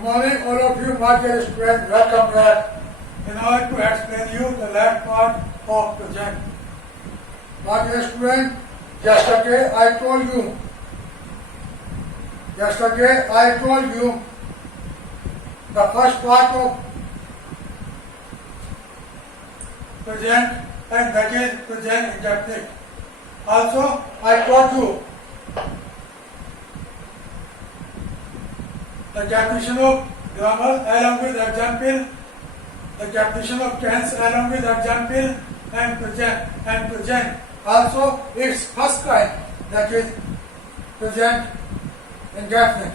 Good morning, all of you, my dear students. Welcome back. In order to explain you the left part of present. My dear student, yesterday I told you the first part of present, and that is present indefinite. Also, I taught you the definition of grammar along with example, the definition of tense along with example, and present. Also, its first kind, that is present indefinite.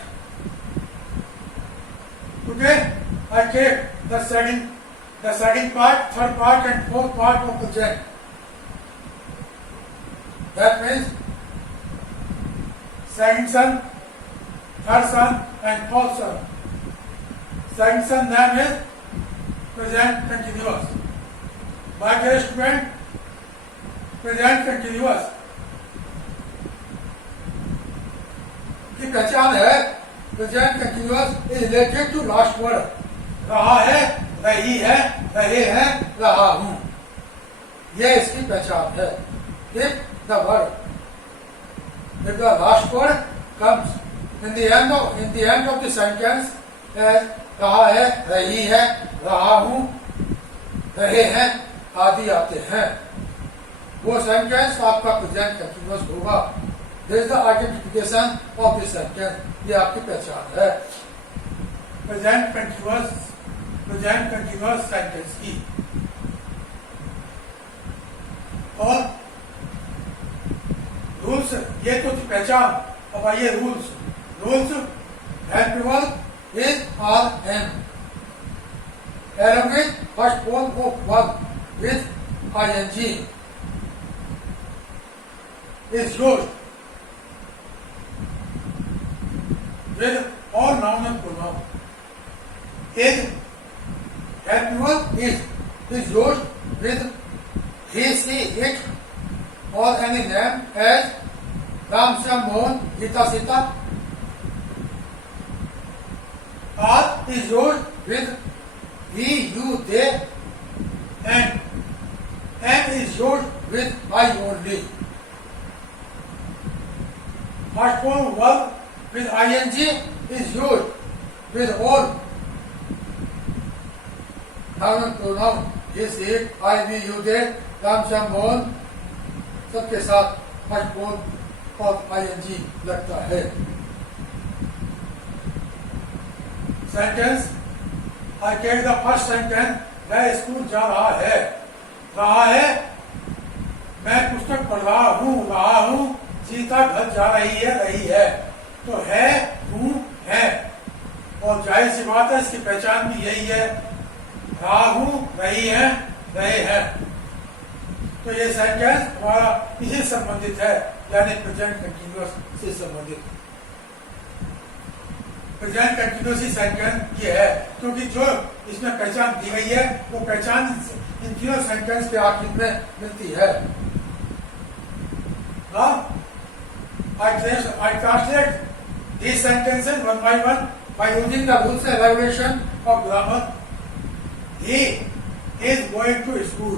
Today, I take the second part, third part, and fourth part of present. That means second son, third son, and fourth son. Second son name is present continuous. My dear student, present continuous की पहचान है. Present continuous is related to last word. रहा है, रही है, रहे हैं, रहा हूं. यह इसकी पहचान है. If the word, if the last word comes in the end of the sentence as रहा है, रही है, रहा हूं, रहे हैं आदि आते हैं, वो सेंटेंस आपका प्रेजेंट कंटिन्यूअस होगा. This is the identification of the sentence. ये आपकी पहचान है प्रेजेंट कंटिन्यूअस सेंटेंस की. और रूल्स, ये तो थी पहचान. अब आइए rules. Help is are am along with first form of verb with ing is used with all noun and pronoun. Is helpful is used with he, she, it or any name as Ram, Shyam, Mohan, Gita, Sita. Are is used with he, you, they, and is used with I only. First form verb with ing is used with all noun and pronoun. This, it, I, we, you, they, Ram, Shyam, Mohan सबके साथ first form of ing लगता है. Sentence, I take the first sentence. मैं school जा रहा है, मैं पुस्तक पढ़ रहा हूँ, सीता घर जा रही है. तो है, हूँ, है. और जाहिर सी बात है, इसकी पहचान भी यही है. रहा हूँ, रही है, रहे हैं. तो ये सेंटेंस हमारा इसी संबंधित है, यानी प्रेजेंट कंटिन्यूअस से संबंधित. प्रेजेंट कंटिन्यूअस ही सेंटेंस ये है, क्योंकि जो इसमें पहचान दी गई है वो पहचान इन तीनों सेंटेंस के आखिर में मिलती है. Now, I translate these sentences one by one by using the rules and regulation of grammar. He is going to school.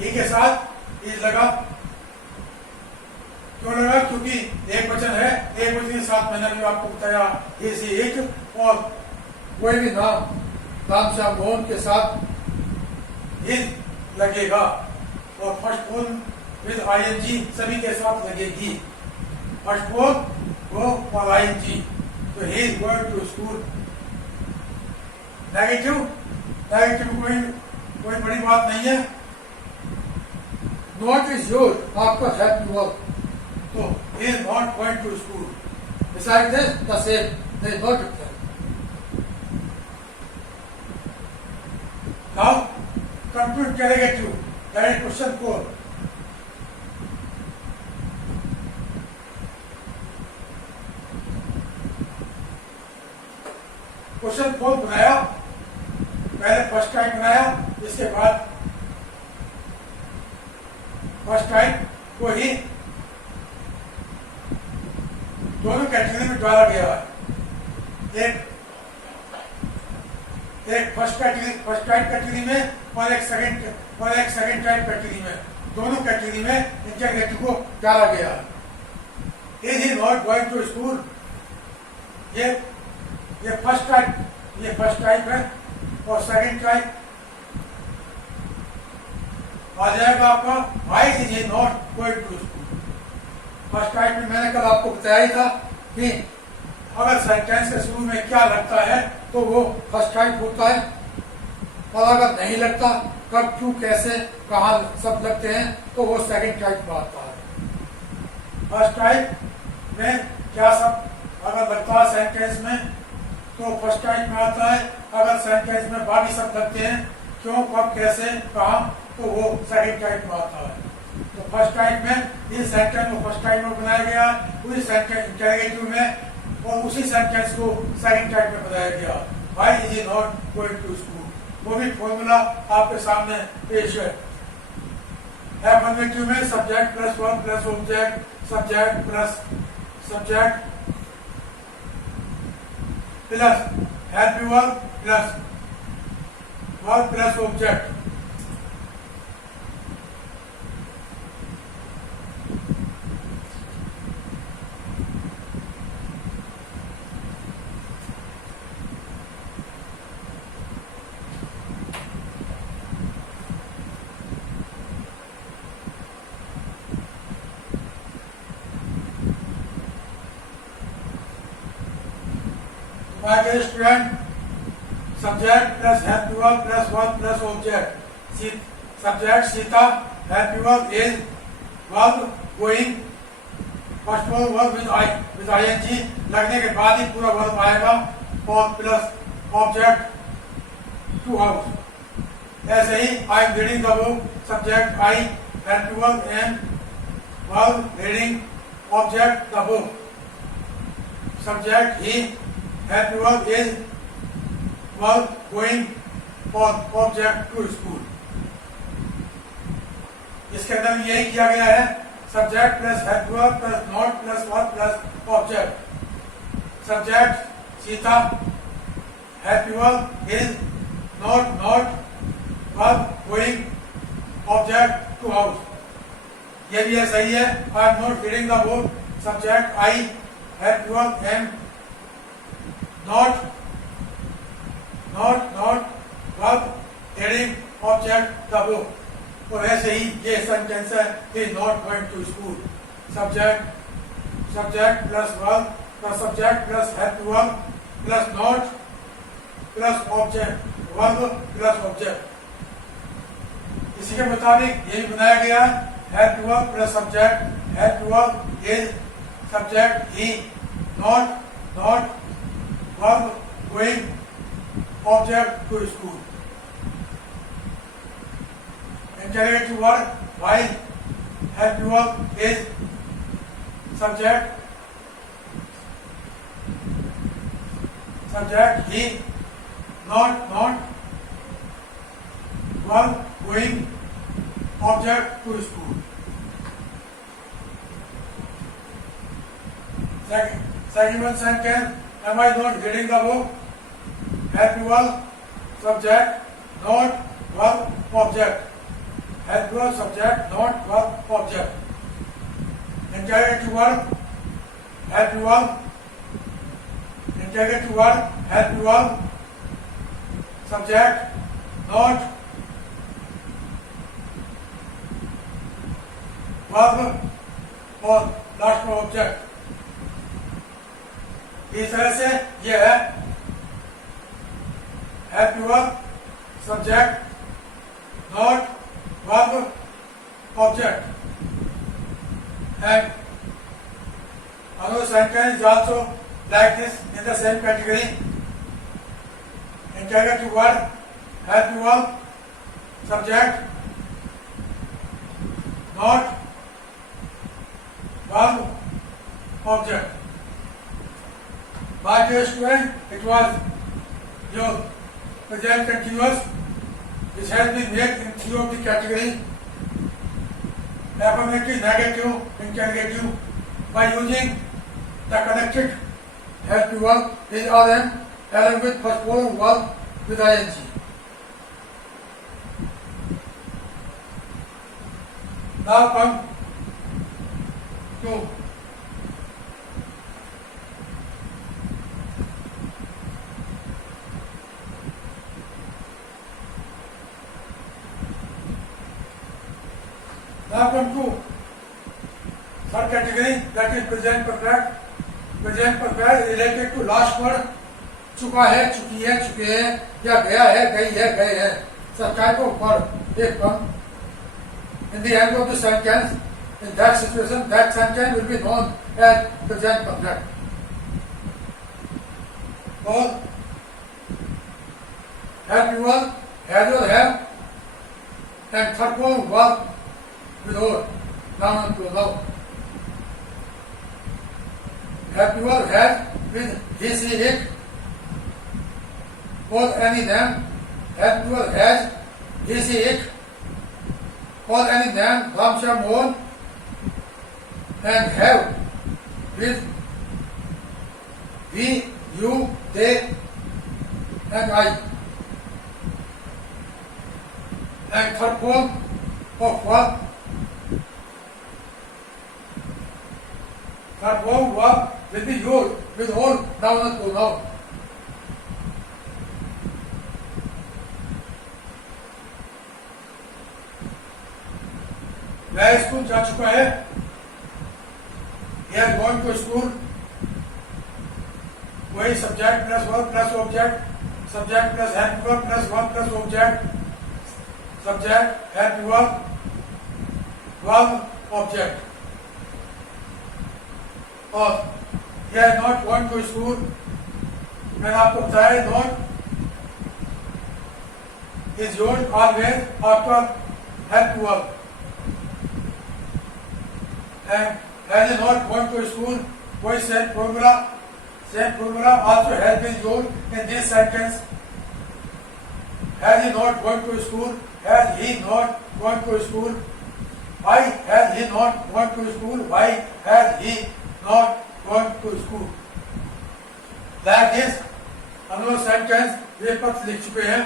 ही के साथ इज लगा. क्यों लगा? क्योंकि एक वचन है, एक वचन के साथ मैंने भी आपको बताया ही, सी, इट, और कोई भी नाम राम, श्याम, मोहन के साथ इज लगेगा. और फर्स्ट फॉर्म विद ing सभी के साथ लगेगी. फर्स्ट फॉर्म गो और ing. तो he is going to school. Negative कोई बड़ी बात नहीं है. Not is yours, आपका help work. So, he is not going to school. Besides this, the same. There is no difference. Now, come to interrogative. That is question 4. Question 4 बनाया. पहले first time बनाया, इसके बाद फर्स्ट टाइम को ही दोनों category में डाला गया है. एक एक फर्स्ट टाइप कैटेगरी में और एक सेकंड टाइप कैटेगरी में, दोनों कैटेगरी में इंटरगेटिव को डाला गया। Is he not going to school, ये फर्स्ट टाइप है और सेकंड टाइप आ जाएगा आपका why is he not going to school. First type में मैंने कल आपको बताया ही था कि अगर सेंटेंस के शुरू में क्या लगता है तो वो फर्स्ट टाइप होता है, और अगर नहीं लगता, कब, क्यों, कैसे, कहाँ सब लगते हैं तो वो सेकंड टाइप में आता है। फर्स्ट टाइप में क्या सब अगर लगता है सेंटेंस में तो फर्स्ट टाइप में आता है, अगर सेंटेंस में बाकी सब लगते हैं, क्यों, कब, कैसे, कहाँ, तो वो सेकंड टाइप में आता है। तो फर्स्ट टाइप में इस सेंटेंस को फर्स्ट टाइप में बनाया गया, उसी सेंटेंस इंटरोगेटिव में और उसी सेंटेंस को सेकंड टाइप में बनाया गया, why is he not going to school. वो भी फॉर्मूला आपके सामने पेश है। अफर्मेटिव में subject plus verb plus object, subject plus subject plus help verb plus object. My dear student, subject plus help verb plus verb plus object. Subject Sita, help verb is verb going. First verb with ing लगने के बाद ही पूरा verb आएगा और plus object to house. ऐसे ही I am reading the book, subject I, help verb am, verb reading, object the book, subject he, help verb is, verb going और object to school. इसके अंदर यही किया गया है, subject plus help verb plus not plus verb plus object. Subject Sita, help verb is, not verb going, object to house. ये भी है, सही है। I am not reading the book, subject I, help verb am, not verb reading, object the book. तो ऐसे ही ये sentence है, is not going to school. Subject plus verb plus subject plus help verb plus not plus object, verb plus object. इसी के मुताबिक ये भी बनाया गया, help verb plus subject, help verb is, subject he, not verb going, object to school. Interrogative word why, help verb is, subject he, not verb going, object to school. Second one sentence, am I not reading the book? Help verb, subject, not verb, object. Help verb, subject, not verb, object. Interrogative verb, help verb. Interrogative verb, help verb, subject, not verb और last में object. इस तरह से यह है help verb, subject, not verb, object. And another sentence is also like this in the same category. Interrogative word, help verb, subject, not verb, object. My dear student, it was your present continuous, which has been made in three of the category: affirmative, negative, interrogative, by using the connected helping verb is am along with first form verb with ing. Now come to third category, that is present perfect. Present perfect is related to last word. चुका है, चुकी है, चुके हैं, या गया है, गई है, गए हैं. Such type of word they come in the end of the sentence. In that situation, that sentence will be known as present perfect. Or have you one, has or have, and third form verb with or, noun and pronoun. Have you or has with he, she, it, or any name. Have you or has he, she, it, or any name, Ram, Sham, Mohan, and have with we, you, they, and I. And third form of verb. Third form verb will be used with all noun and pronoun. वह school जा चुका है. He has gone to school. वही subject plus verb plus object, subject plus help verb plus verb plus object, subject help verb verb object. और he has not gone to school. मैंने आपको बताया not is used always after help verb. And has he not gone to school? वही same formula also has been used in this sentence. Has he not gone to school? Has he not gone to school? Why has he not gone to school? Why has he not gone to school? Like this, another sentence ये पद लिख चुके हैं.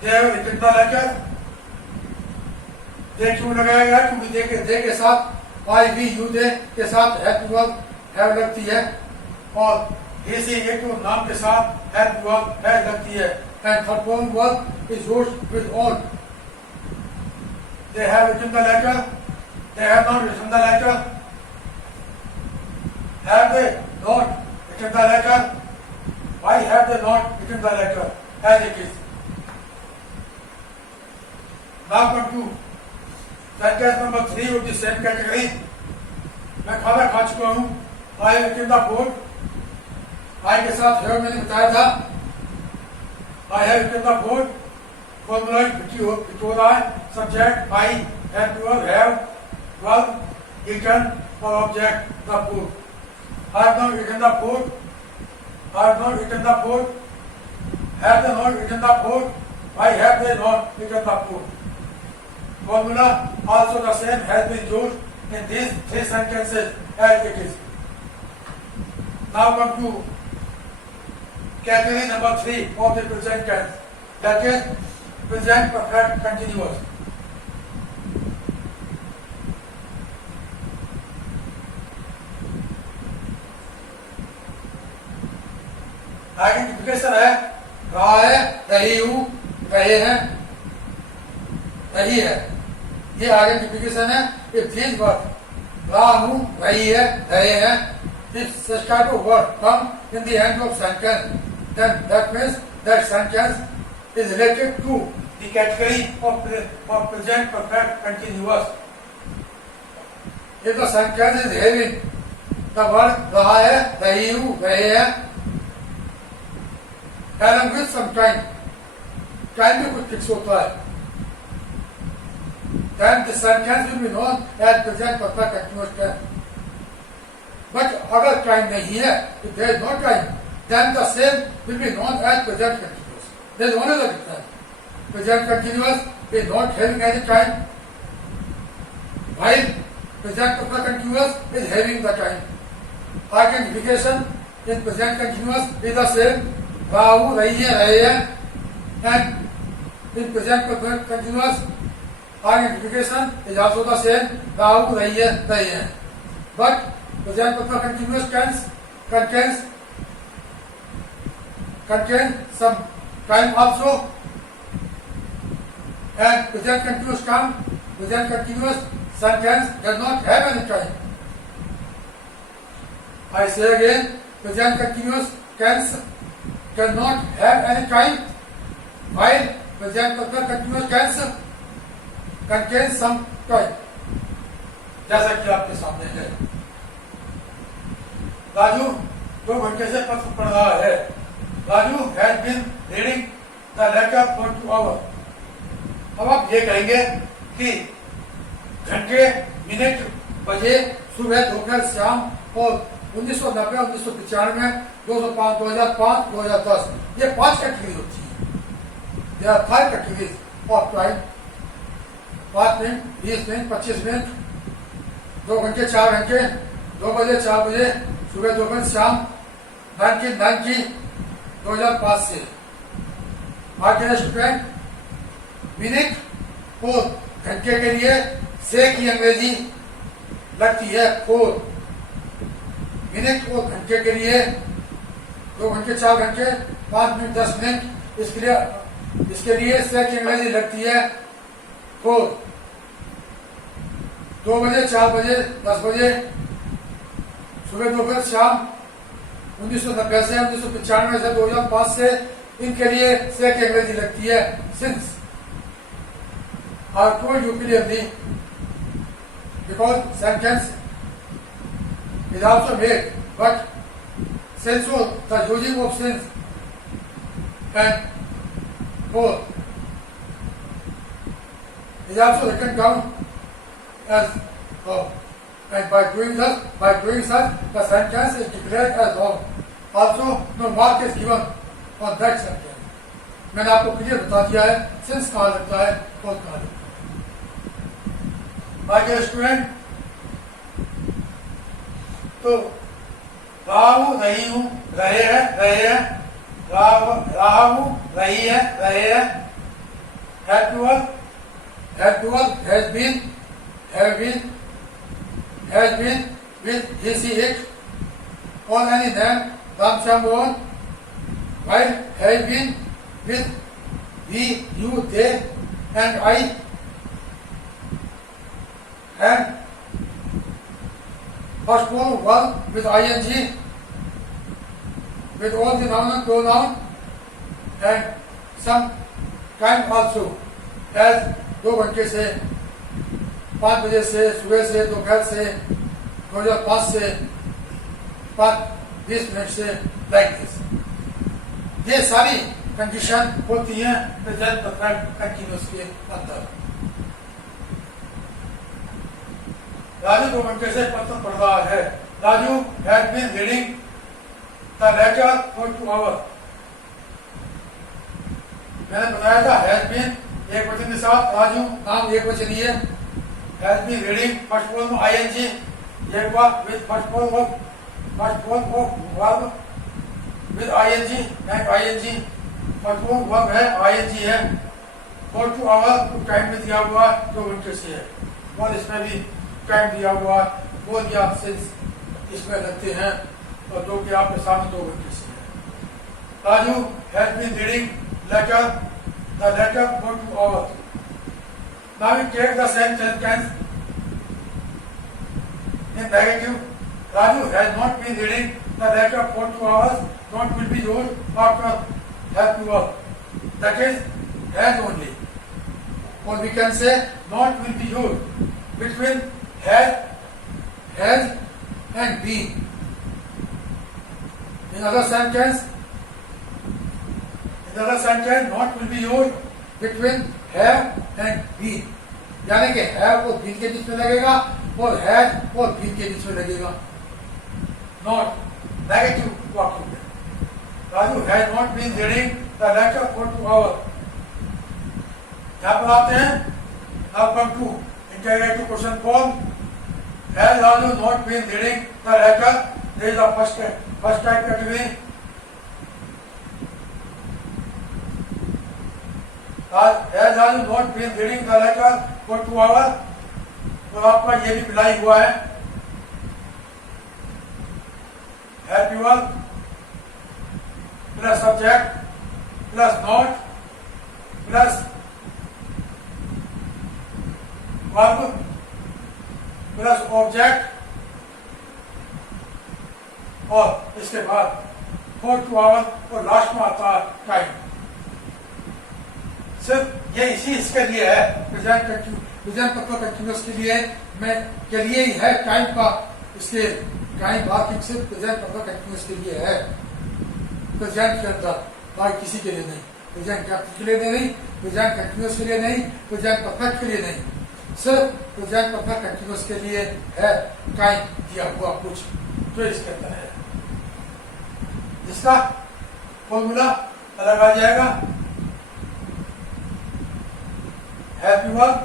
They have written the letter. दे क्यों लगाया गया? क्योंकि दे के साथ आई वी यू दे के साथ हेल्प वर्ब हैव लगती है, और he she it को नाम के साथ हेल्प वर्ब हैव लगती है. And third form verb is used with all. They have written the letter. They have not written the letter. Have they not written the letter? Why have they not written the letter? As it is. Now come to sentence number 3 of the same category. मैं खाना खा चुका हूँ. I have eaten the food. I के साथ have मैंने बताया था. I have eaten the food. Formula बिटो रहा है. Subject I have to have verb eaten or object the food. I have not eaten the food. I have not eaten the food. Have they not eaten the food? Why have they not eaten the food? Formula also the same has been used in these three sentences as it is. Now come to category number 3 of the present tense, that is present perfect continuous. Identification है, रहा है, रही हूँ, रहे हैं, रही है. ये आइडेंटिफिकेशन है. इफ दिस वर्ड रहा हूँ, रही है, रहे हैं, if such type of word come in the end of sentence, then that means that sentence is related to the category of present perfect continuous. If the sentence is having the word रहा है, रही हूँ, रहे हैं, along with some time भी कुछ fix होता है, then the sentence will be known as present perfect continuous tense. But अगर time नहीं है, if there is no time, then the same will be known as present continuous. There is only the difference. Present continuous is not having any time, while present perfect continuous is having the time. Identification in present continuous is the same. रहा हूँ, रही है, रहे हैं. And in present perfect continuous, identification is also the same. रहा हूँ, रही है, रहे हैं. But present perfect continuous contains some time also. And present continuous sentence does not have any time. I say again, present continuous tense cannot have any time, while present perfect continuous tense contains some time. जैसा कि आपके सामने है. राजू 2 घंटे से पत्र पढ़ रहा है. Raju has been reading the letter for 2 hours. अब आप ये कहेंगे कि घंटे, मिनट, बजे, सुबह, दोपहर, शाम और 1990, 1995, 2005, 2005, 2010 ये 5 कैटेगरी होती है. There are 5 categories of time. 5 minute, 20 minute, 25 minute, 2 घंटे, 4 घंटे, 2 बजे, 4 बजे, सुबह, दोपहर, शाम. 1990 2005 से आगे स्टूडेंट मिनट और घंटे के लिए से की अंग्रेजी लगती है 4. मिनट और घंटे के लिए 2 घंटे, 4 घंटे, 5 मिनट, 10 मिनट इसके लिए से की अंग्रेजी लगती है 4. 2 बजे, 4 बजे, 10 बजे, सुबह, दोपहर, शाम 1990 से 1995 से 2005 से इनके लिए से की अंग्रेजी लगती है since. I told you clearly because sentence is also made, but since the using of since and for is also written down as and by doing such the sentence is declared as wrong. Also no mark is given on that sentence. मैंने आपको clear बता दिया है since कहाँ लगता है और कहाँ लगता है. आगे स्टूडेंट तो रहा हूँ, रही हूँ, रहे हैं, रहा हूँ, रही है, रहे हैं. Had to work, has been, have been, has been with he, she, it, or any name, Ram, Sham, Mohan, while has been with we, you, they, and I, and first form one with ing, with all the noun and pronoun, and some time also, as 2 घंटे से, 5 बजे से, सुबह से, दोपहर से, 2005 से, 20 minute से, like this. ये सारी कंडीशन होती हैं प्रेजेंट परफेक्ट कंटिन्यूअस के अंदर. राजू 2 घंटे से पत्र पढ़ रहा है. Raju had been reading the letter for 2 hours. मैंने बताया था हैड बीन एक वचन के साथ, राजू नाम एक वचनीय है. Had been reading first form में आईएनजी एक बार with first form of verb with ING and ING. First form verb है, आईएनजी है. फॉर 2 आवर्स टाइम में दिया हुआ 2 घंटे से है और इसमें भी टाइम दिया हुआ वो दिया सिंस इसमें लगते हैं और 2 के आपके सामने 2 घंटे से है. Raju has been reading the letter for 2 hours. Now we take the same sentence in negative. Raju has not been reading the letter for 2 hours. Not will be used after have to work. That is has only. Or we can say not will be used between has and been. In other sentence, not will be used between have and been. यानी कि have और been के बीच में लगेगा और has और been के बीच में लगेगा. Not negative वाक्य में. Raju has not been reading the letter for 2 hours. यहाँ पर आते हैं. Now come to interrogative question form. Has Raju not been reading the letter This is the first type category. As I have not been reading the letter for 2 hours, तो आपका ये भी मिलाई हुआ है. Have you all plus subject plus not plus verb plus object और इसके बाद 4 to आवर और लास्ट में आता है टाइम. सिर्फ ये इसी इसके लिए है, प्रेजेंट परफेक्ट कंटीन्यूअस के लिए के लिए ही है टाइम का. इसके टाइम मार्किंग सिर्फ प्रेजेंट परफेक्ट कंटीन्यूअस के लिए है, प्रेजेंट के अंदर, बाकी किसी के लिए नहीं. प्रेजेंट के लिए नहीं, प्रेजेंट कंटीन्यूअस के लिए नहीं, प्रेजेंट परफेक्ट के लिए नहीं, सिर्फ प्रेजेंट परफेक्ट कंटीन्यूअस के लिए है टाइम दिया हुआ कुछ जो इसके अंदर है. इसका फॉर्मूला अलग आ जाएगा. Have you work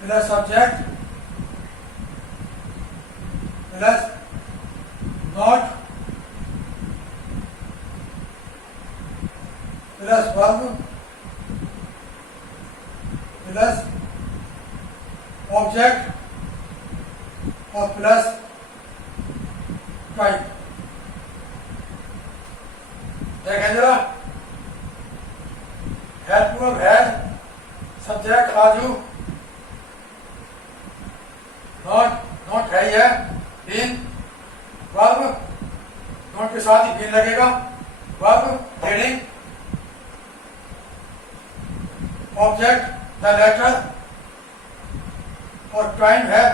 plus subject plus not plus verb plus object और प्लस टाइम. देखें जरा, हेल्प वर्ब है, सब्जेक्ट राजू, नॉट है ही है, बीन वर्ब, नॉट के साथ ही बीन लगेगा, verb reading, object the letter और टाइम है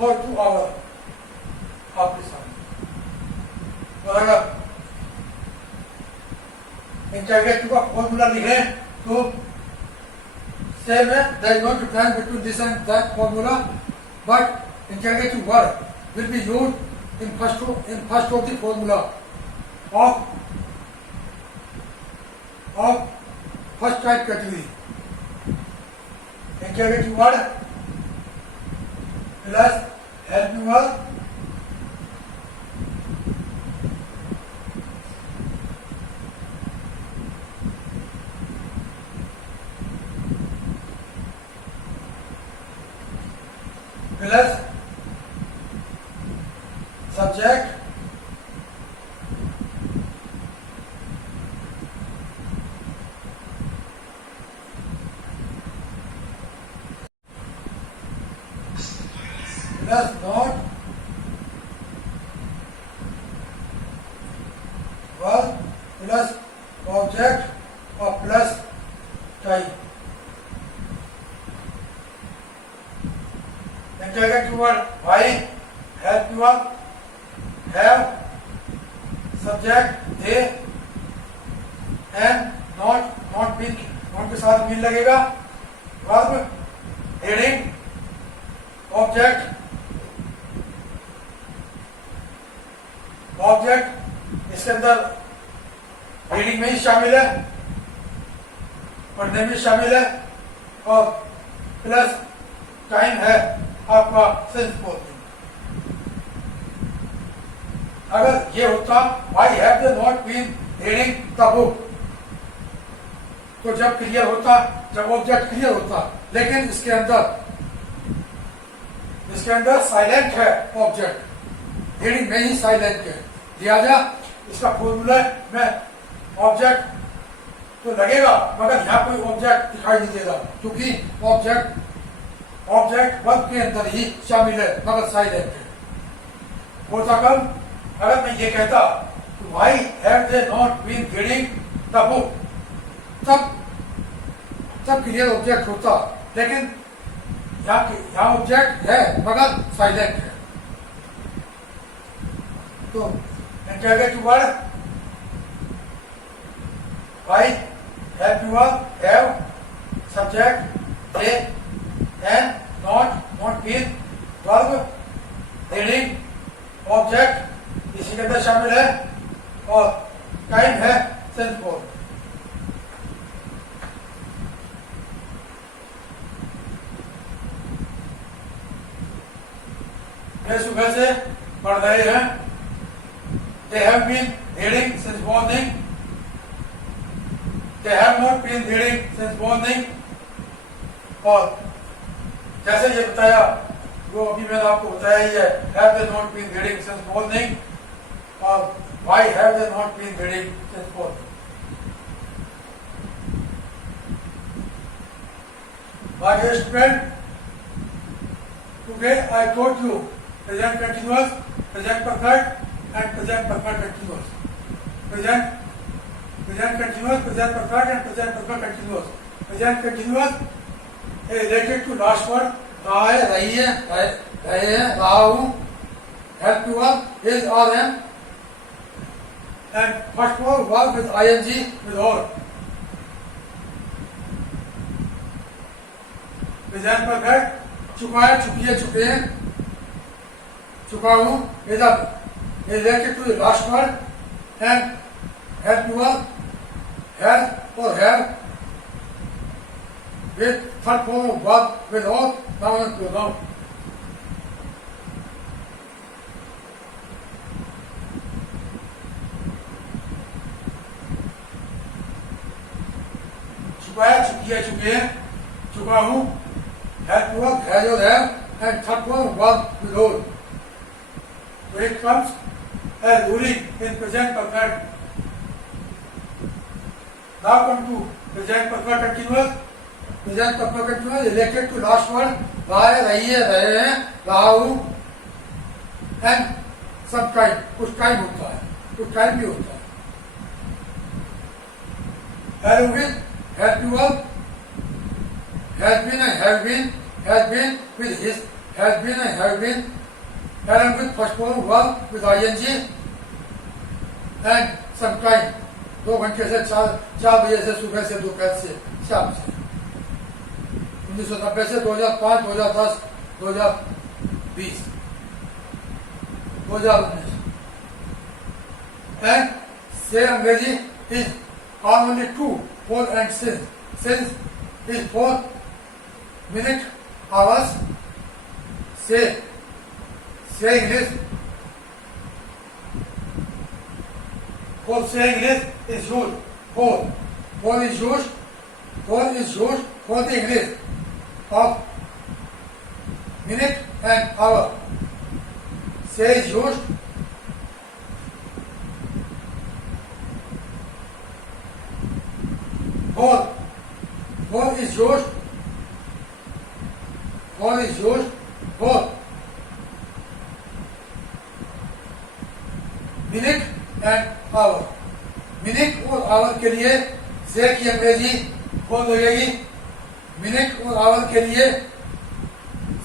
for 2 hours आपके सामने. और अगर इंटरगेटिव का फॉर्मूला लिखे तो सेम है, there is no difference between this and that formula, but interrogative word will be used in first of the formula of first type category. Interrogative word plus helping verb plus subject plus not verb plus object और plus time. Interrogative word why, help verb have, subject they, and not been, not के साथ been लगेगा, verb reading, object इसके अंदर reading में ही शामिल है, पढ़ने में शामिल है, और प्लस टाइम है आपका सेंस बोलने. अगर ये होता I have the not been reading the book, तो जब क्लियर होता, जब ऑब्जेक्ट क्लियर होता, लेकिन इसके अंदर साइलेंट है ऑब्जेक्ट, रीडिंग में ही साइलेंट है. लिहाजा इसका फॉर्मूला में ऑब्जेक्ट तो लगेगा मगर यहाँ कोई ऑब्जेक्ट दिखाई नहीं देगा, क्योंकि ऑब्जेक्ट वर्ब के अंदर ही शामिल है मगर साइलेंट है. होता कल अगर मैं ये कहता why have they not been reading the book, तब क्लियर ऑब्जेक्ट होता, लेकिन यहाँ ऑब्जेक्ट है मगर साइलेंट है. तो interrogative word why, help verb have, subject they, and not been, verb reading, object इसी के अंदर शामिल है, और टाइम है सेंस बोर्ड. वे सुबह से पढ़ रहे हैं। They have been reading since morning. They have not been reading since morning. और जैसे ये बताया, जो अभी मैंने आपको बताया ही है, have they not been reading since morning, और why have they not been reading since morning. My dear student, today I taught you present continuous, present perfect, and present perfect continuous. Present continuous, present perfect, and present perfect continuous. Present continuous is related to last word. रहा है, रही है, रहे हैं, रहा हूँ. Help you all is or am. And first word verb with ing with or. Present perfect, चुका है, चुकी है, चुके हैं, चुका हूँ. is related to the last word. And help you all, has or have with third form of verb with or, noun and pronoun. चुका है, चुकी है, चुके हैं, चुका हूँ. Help you all, has or have, and third form of verb with or. So it comes as ruling in present perfect. Now come to present perfect continuous. Present perfect continuous is related to last word. रहा है, रही है, रहे हैं, रहा हूँ. And some time, कुछ time होता है, कुछ टाइम भी होता है. Along with help you all, has been and have been, has been with his, has been and have been. Along with first form verb with ing and some time. 2 घंटे से 4 बजे से, सुबह से, दोपहर से, शाम से. 1990 से 2005, 2010, 2020, 2019. And say अंग्रेजी is on only 2, 4 and since. Since is 4 minute, hours. Say English. For say English is used. For is used for the English of minute and hour. Say is used for is used for minute and hour. Minute और hour के लिए से की अंग्रेजी four लगेगी. Minute और hour के लिए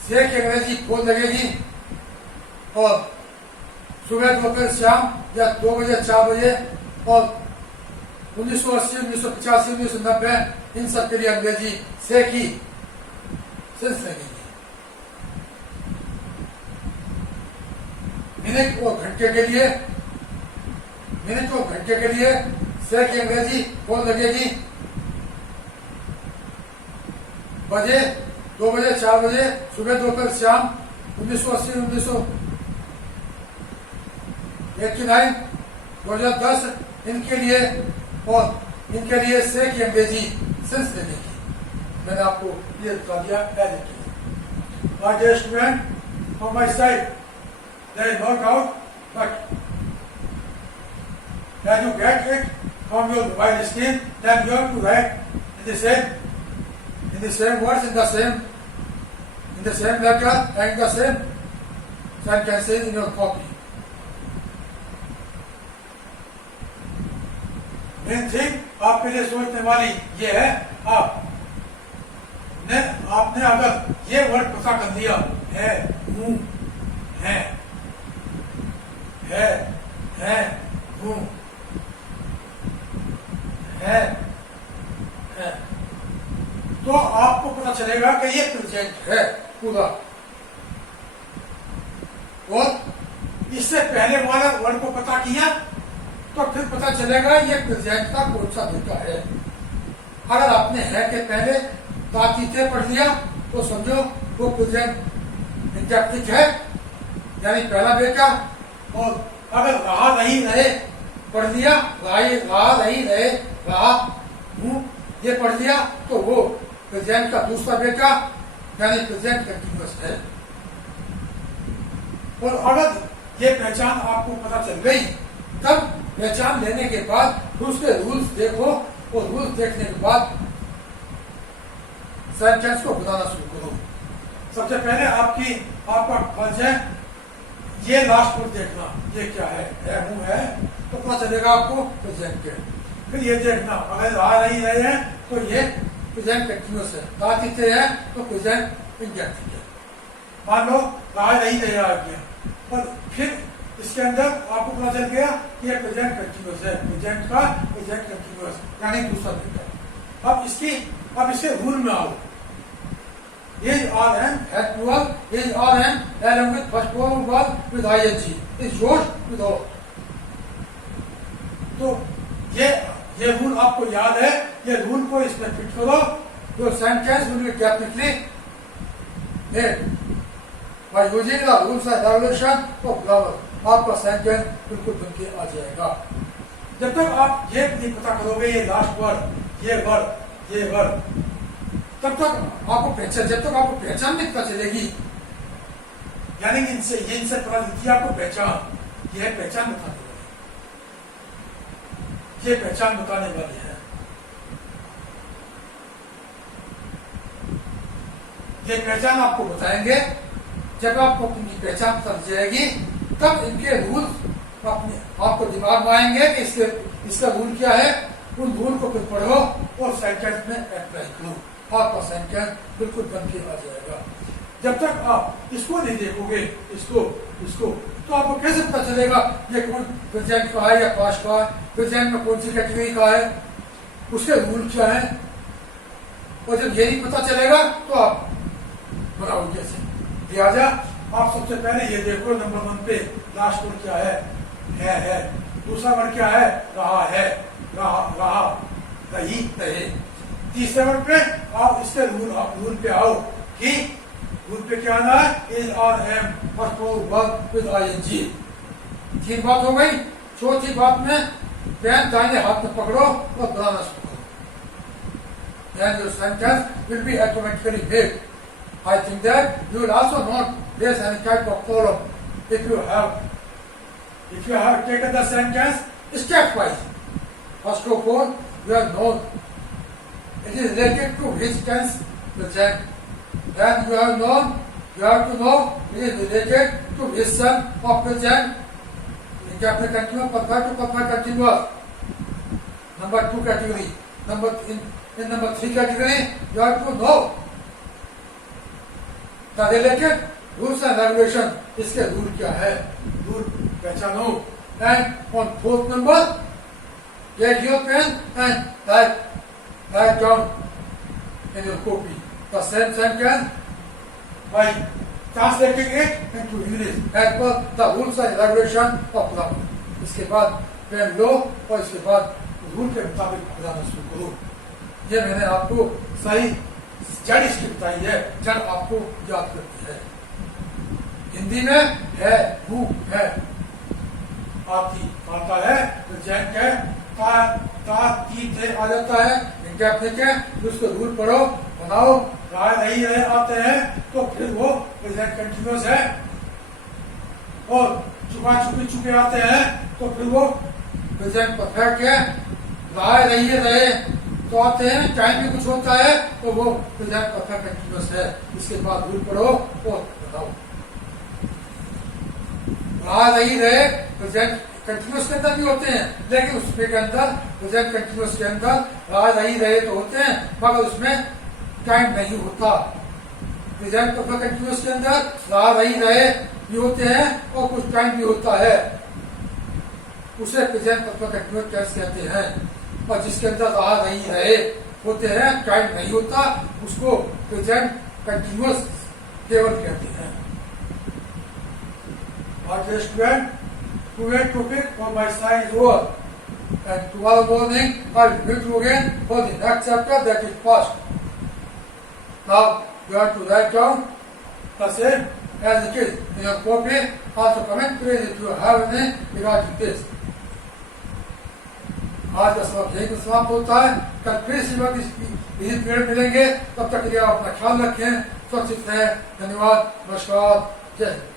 से की अंग्रेजी फोर लगेगी. और सुबह, दोपहर, शाम या 2 बजे, 4 बजे. और 1980, 1985, 1990 इन सब के लिए अंग्रेजी से की सेंस लगेगी. मिनट और घंटे के लिए, मिनट और घंटे के लिए से की अंग्रेजी फोर लगेगी. बजे, 2 बजे, 4 बजे, सुबह, दोपहर, शाम. 1980, 1989, 2010 इनके लिए, और इनके लिए से की अंग्रेजी सेंस लगेगी. मैंने आपको ये बता दिया. My dear student, from my side, there is no doubt, but when you get it from your mobile screen, then you have to write in the same words, in the same letter, and in the same sentences in your copy. Main thing आपके लिए सोचने वाली ये है, आपने अगर ये word पता कर लिया है, हूँ, है, हूँ, है, तो आपको पता चलेगा कि ये प्रेजेंट है पूरा. और इससे पहले वाला वर्ड को पता किया तो फिर पता चलेगा ये प्रेजेंट का कौन सा दूसरा है. अगर आपने है के पहले तातीते पढ़ लिया तो समझो वो प्रेजेंट इंडेफिनिट है यानी पहला बेटा, और अगर रहा नहीं रहे पढ़ दिया, रहा नहीं रहे रहा हूं ये पढ़ दिया, तो वो प्रेजेंट का दूसरा बेटा यानी प्रेजेंट कंटिन्यूअस है। और अगर ये पहचान आपको पता चल गई, तब पहचान लेने के बाद फिर उसके रूल्स देखो, और रूल्स देखने के बाद सेंटेंस को बनाना शुरू करो। सबसे पहले आपका फर्ज है ये लास्ट वर्ड देखना, ये क्या है हूं है, तो पता चलेगा आपको प्रेजेंट के। फिर ये देखना अगर रहा नहीं रहे हैं तो ये प्रेजेंट कंटिन्यूअस है, राहते हैं तो प्रेजेंट इंडेफिनिट है। मान लो रहा नहीं रहे आ गया, और फिर इसके अंदर आपको पता चल गया कि ये प्रेजेंट कंटिन्यूअस है, प्रेजेंट का प्रेजेंट कंटिन्यूअस यानी दूसरा बेटा। अब इसके रूल में आओ। Is or am had plural, is or am along with first form verb with ing, is yours with all. तो ये रूल आपको याद है, ये रूल को इसमें फिट करो। Your sentence will be definitely made by using the rules and regulation of grammar. आपका सेंटेंस बिल्कुल बनके आ जाएगा। जब तक आप ये नहीं पता करोगे ये लास्ट वर्ड, ये वर्ड, तब तक आपको पहचान, जब तक आपको पहचान नहीं पता चलेगी, यानी इनसे पता चलती है आपको पहचान, ये पहचान बताने वाली, ये पहचान बताने वाली है। ये पहचान आपको बताएंगे। जब आपको इनकी पहचान पता जाएगी, तब इनके रूल आपको दिमाग में आएंगे कि इसका रूल क्या है। उन रूल को फिर पढ़ो और सेंटेंस में अप्लाई करो, आपका सेंटेंस बिल्कुल बन के आ जाएगा। जब तक आप इसको नहीं देखोगे, इसको तो आपको कैसे पता चलेगा ये कौन प्रेजेंट का है या पास्ट का है, प्रेजेंट में कौन सी कैटेगरी का है, उसके रूल क्या है। और जब ये नहीं पता चलेगा तो आप बनाओ कैसे। लिहाजा आप सबसे पहले ये देखो, नंबर 1 पे लास्ट वर्ड क्या है, दूसरा वर्ड क्या है, रहा, रही, रहे। तीसरे वर्ड पे आप इसके रूल पे आओ कि रूल पे क्या आना है, इज और am first verb with ING. 3 बात हो गई। चौथी बात में पेन दाहिने हाथ में पकड़ो और बनाना शुरू करो। Then your sentence will be automatically made. I think that you will also not face any type of problem if you have taken the sentence stepwise. First of all, you have known it is related to which tense present. Then you have to know it is related to which son of present. Capital continuous, perfect to perfect continuous. Number 2 category. In number 3 category, you have to know the related rules and regulation. इसके rule क्या है, rule पहचानो। And on 4th number, get your pen and write down in your copy the same sentence by translating it into English as per the rules and regulation of grammar. इसके बाद pen लो और इसके बाद rule के मुताबिक बनाना शुरू करो। ये मैंने आपको सही जड़ इसकी बताई है, जड़ आपको याद करती है। हिंदी में है, हूँ है, आती आता है, प्रेजेंट है, आ जाता है, इंडेफिनिट है। उसको रूल पढ़ो, बनाओ। रहा नहीं रहे आते हैं तो फिर वो प्रेजेंट कंटिन्यूअस है। और चुपे आते हैं तो फिर वो प्रेजेंट परफेक्ट है। रहा नहीं रहे तो आते हैं, टाइम भी कुछ होता है तो वो प्रेजेंट परफेक्ट कंटिन्यूअस है। इसके बाद रूल पढ़ो और बताओ। रहा नहीं रहे प्रेजेंट कंटिन्यूअस के अंदर भी होते हैं, लेकिन उसमें के अंदर प्रेजेंट कंटिन्यूअस के अंदर रहा नहीं रहे तो होते हैं, मगर उसमें टाइम नहीं होता। प्रेजेंट परफेक्ट कंटिन्यूअस के अंदर रहा नहीं रहे भी होते हैं और कुछ टाइम भी होता है, उसे प्रेजेंट परफेक्ट कंटिन्यूअस टेंस कहते हैं। और जिसके अंदर रहा नहीं रहे होते हैं, टाइम नहीं होता, उसको प्रेजेंट कंटिन्यूअस केवल कहते हैं। और student, today's topic for my side is over, and tomorrow morning I will meet you again for the next chapter, that is past. Now you have to write down the same as it is in your copy. Also commentary if you have any regarding this. आज का सबक यही समाप्त होता है। कल फिर इसी पीरियड मिलेंगे। तब तक के लिए आप अपना ख्याल रखें, सुरक्षित रहें। धन्यवाद, नमस्कार, जय हिंद।